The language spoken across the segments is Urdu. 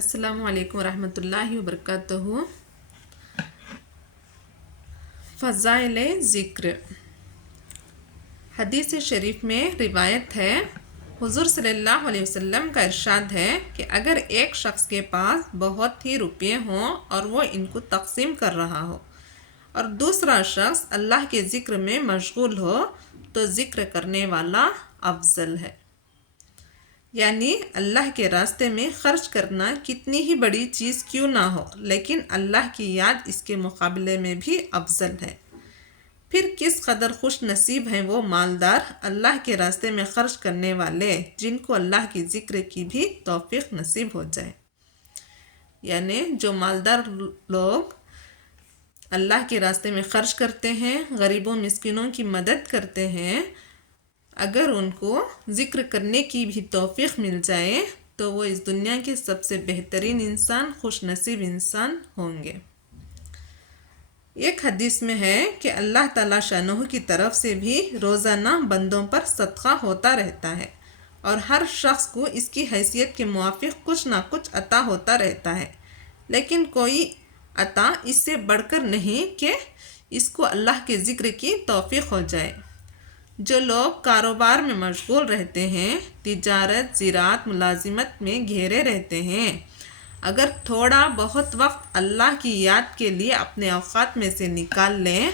السلام علیکم ورحمۃ اللہ وبرکاتہ۔ فضائل ذکر۔ حدیث شریف میں روایت ہے، حضور صلی اللہ علیہ وسلم کا ارشاد ہے کہ اگر ایک شخص کے پاس بہت ہی روپے ہوں اور وہ ان کو تقسیم کر رہا ہو اور دوسرا شخص اللہ کے ذکر میں مشغول ہو تو ذکر کرنے والا افضل ہے۔ یعنی اللہ کے راستے میں خرچ کرنا کتنی ہی بڑی چیز کیوں نہ ہو، لیکن اللہ کی یاد اس کے مقابلے میں بھی افضل ہے۔ پھر کس قدر خوش نصیب ہیں وہ مالدار، اللہ کے راستے میں خرچ کرنے والے، جن کو اللہ کی ذکر کی بھی توفیق نصیب ہو جائے۔ یعنی جو مالدار لوگ اللہ کے راستے میں خرچ کرتے ہیں، غریبوں مسکینوں کی مدد کرتے ہیں، اگر ان کو ذکر کرنے کی بھی توفیق مل جائے تو وہ اس دنیا کے سب سے بہترین انسان، خوش نصیب انسان ہوں گے۔ ایک حدیث میں ہے کہ اللہ تعالیٰ شانہ کی طرف سے بھی روزانہ بندوں پر صدقہ ہوتا رہتا ہے اور ہر شخص کو اس کی حیثیت کے موافق کچھ نہ کچھ عطا ہوتا رہتا ہے، لیکن کوئی عطا اس سے بڑھ کر نہیں کہ اس کو اللہ کے ذکر کی توفیق ہو جائے۔ جو لوگ کاروبار میں مشغول رہتے ہیں، تجارت، زراعت، ملازمت میں گھیرے رہتے ہیں، اگر تھوڑا بہت وقت اللہ کی یاد کے لیے اپنے اوقات میں سے نکال لیں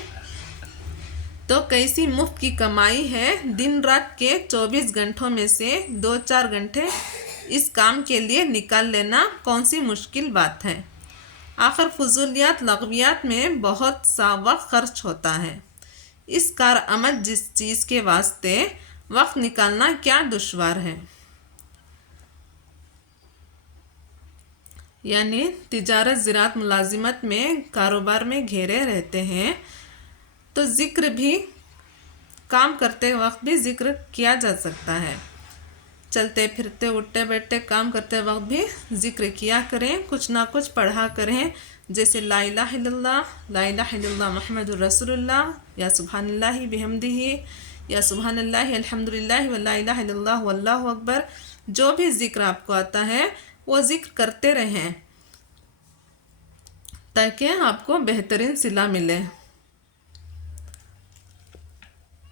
تو کیسی مفت کی کمائی ہے۔ دن رات کے 24 گھنٹوں میں سے 2-4 گھنٹے اس کام کے لیے نکال لینا کون سی مشکل بات ہے۔ آخر فضولیات لغویات میں بہت سا وقت خرچ ہوتا ہے، اس کارآمد جس چیز کے واسطے وقت نکالنا کیا دشوار ہے۔ یعنی تجارت، زراعت، ملازمت میں، کاروبار میں گھیرے رہتے ہیں تو ذکر بھی، کام کرتے وقت بھی ذکر کیا جا سکتا ہے۔ چلتے پھرتے اٹھتے بیٹھتے کام کرتے وقت بھی ذکر کیا کریں، کچھ نہ کچھ پڑھا کریں، جیسے لا الہ الا اللہ، لا الہ الا اللہ محمد رسول اللہ، یا سبحان اللہ بحمدہ، یا سبحان اللہ الحمدللہ ولا الہ الا اللہ واللہ اکبر۔ جو بھی ذکر آپ کو آتا ہے وہ ذکر کرتے رہیں تاکہ آپ کو بہترین صلہ ملے۔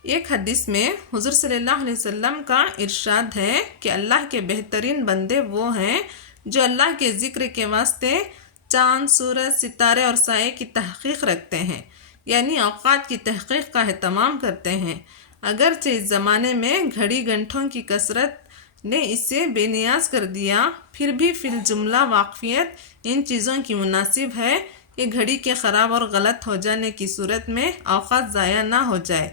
ایک حدیث میں حضور صلی اللہ علیہ وسلم کا ارشاد ہے کہ اللہ کے بہترین بندے وہ ہیں جو اللہ کے ذکر کے واسطے چاند، سورج، ستارے اور سائے کی تحقیق رکھتے ہیں، یعنی اوقات کی تحقیق کا اہتمام کرتے ہیں۔ اگرچہ اس زمانے میں گھڑی گھنٹوں کی کثرت نے اسے بے نیاز کر دیا، پھر بھی فی الجملہ واقفیت ان چیزوں کی مناسب ہے کہ گھڑی کے خراب اور غلط ہو جانے کی صورت میں اوقات ضائع نہ ہو جائے۔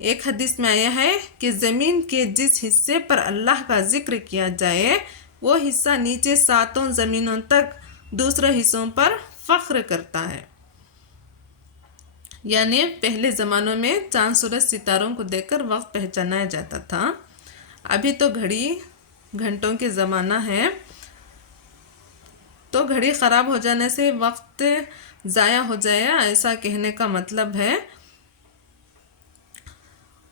ایک حدیث میں آیا ہے کہ زمین کے جس حصے پر اللہ کا ذکر کیا جائے وہ حصہ نیچے 7 زمینوں تک دوسرے حصوں پر فخر کرتا ہے۔ یعنی پہلے زمانوں میں چاند، سورج، ستاروں کو دیکھ کر وقت پہچانا جاتا تھا، ابھی تو گھڑی گھنٹوں کے زمانہ ہے، تو گھڑی خراب ہو جانے سے وقت ضائع ہو جائے، ایسا کہنے کا مطلب ہے۔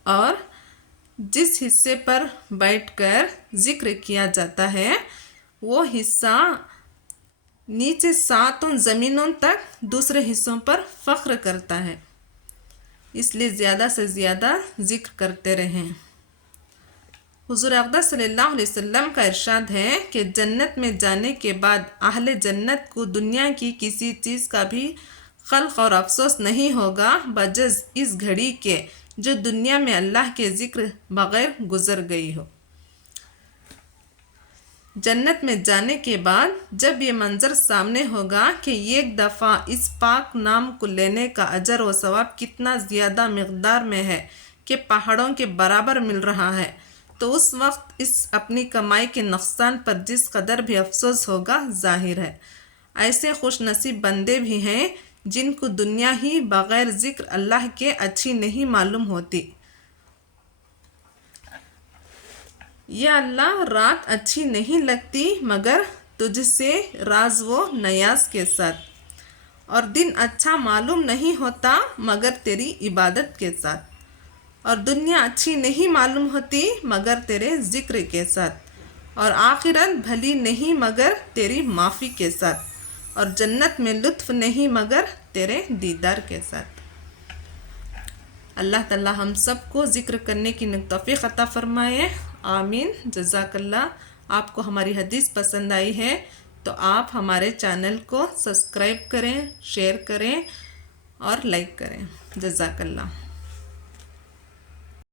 اور جس حصے پر بیٹھ کر ذکر کیا جاتا ہے وہ حصہ نیچے 7 زمینوں تک دوسرے حصوں پر فخر کرتا ہے، اس لیے زیادہ سے زیادہ ذکر کرتے رہیں۔ حضور اقدس صلی اللہ علیہ وسلم کا ارشاد ہے کہ جنت میں جانے کے بعد اہل جنت کو دنیا کی کسی چیز کا بھی خلق اور افسوس نہیں ہوگا بجز اس گھڑی کے جو دنیا میں اللہ کے ذکر بغیر گزر گئی ہو۔ جنت میں جانے کے بعد جب یہ منظر سامنے ہوگا کہ ایک دفعہ اس پاک نام کو لینے کا اجر و ثواب کتنا زیادہ مقدار میں ہے کہ پہاڑوں کے برابر مل رہا ہے، تو اس وقت اس اپنی کمائی کے نقصان پر جس قدر بھی افسوس ہوگا ظاہر ہے۔ ایسے خوش نصیب بندے بھی ہیں جن کو دنیا ہی بغیر ذکر اللہ کے اچھی نہیں معلوم ہوتی۔ یا اللہ، رات اچھی نہیں لگتی مگر تجھ سے راز و نیاز کے ساتھ، اور دن اچھا معلوم نہیں ہوتا مگر تیری عبادت کے ساتھ، اور دنیا اچھی نہیں معلوم ہوتی مگر تیرے ذکر کے ساتھ، اور آخرت بھلی نہیں مگر تیری معافی کے ساتھ، اور جنت میں لطف نہیں مگر تیرے دیدار کے ساتھ۔ اللہ تعالی ہم سب کو ذکر کرنے کی توفیق عطا فرمائے، آمین۔ جزاک اللہ۔ آپ کو ہماری حدیث پسند آئی ہے تو آپ ہمارے چینل کو سبسکرائب کریں، شیئر کریں اور لائک کریں۔ جزاک اللہ۔